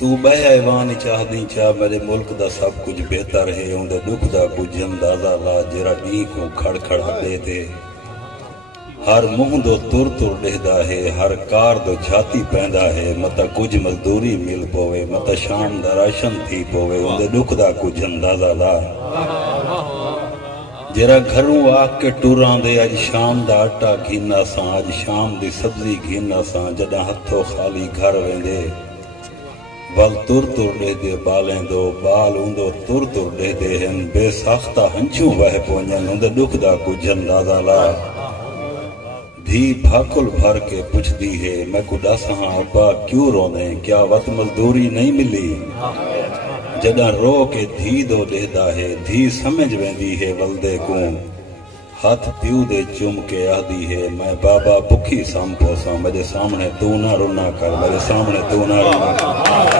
तू बह ऐवान चाहदी चाह मेरे मुल्क दा सब कुछ बेहतर है उंदे दुख दा कुछ अंदाजा ला जेरा डी को खड़ खड़ दे ते हर मुंह दो तुर तुर डेहदा है हर कार दो छाती पैंदा है मता कुछ मजदूरी मिल पोवे मता शाम दा राशन थी पोवे उंदे दुख दा कुछ अंदाजा ला जेरा घरों आके टुरां दे अज शाम दा आटा घीना सा अज शाम दी सब्जी घीना सा जदा हथों खाली घर वेंदे वल तुर तुर डेदे बालें दो बाल उंदो तुर तुर डेदे हन बेसाख्ता हंचू वह पोंजन उंदे दुख दा कुछ अंदाजा ला धी भाकुल भर के पुछदी है मैं को दस हाँ अब्बा क्यों रोने क्या वत मजदूरी नहीं मिली जदा रो के धी दो डेदा है धी समझ वेंदी है वलदे को हाथ प्यू दे चुम के आदी है मैं बाबा भुखी सांपो सा मेरे सामने तू ना रोना कर मेरे सामने तू ना रोना कर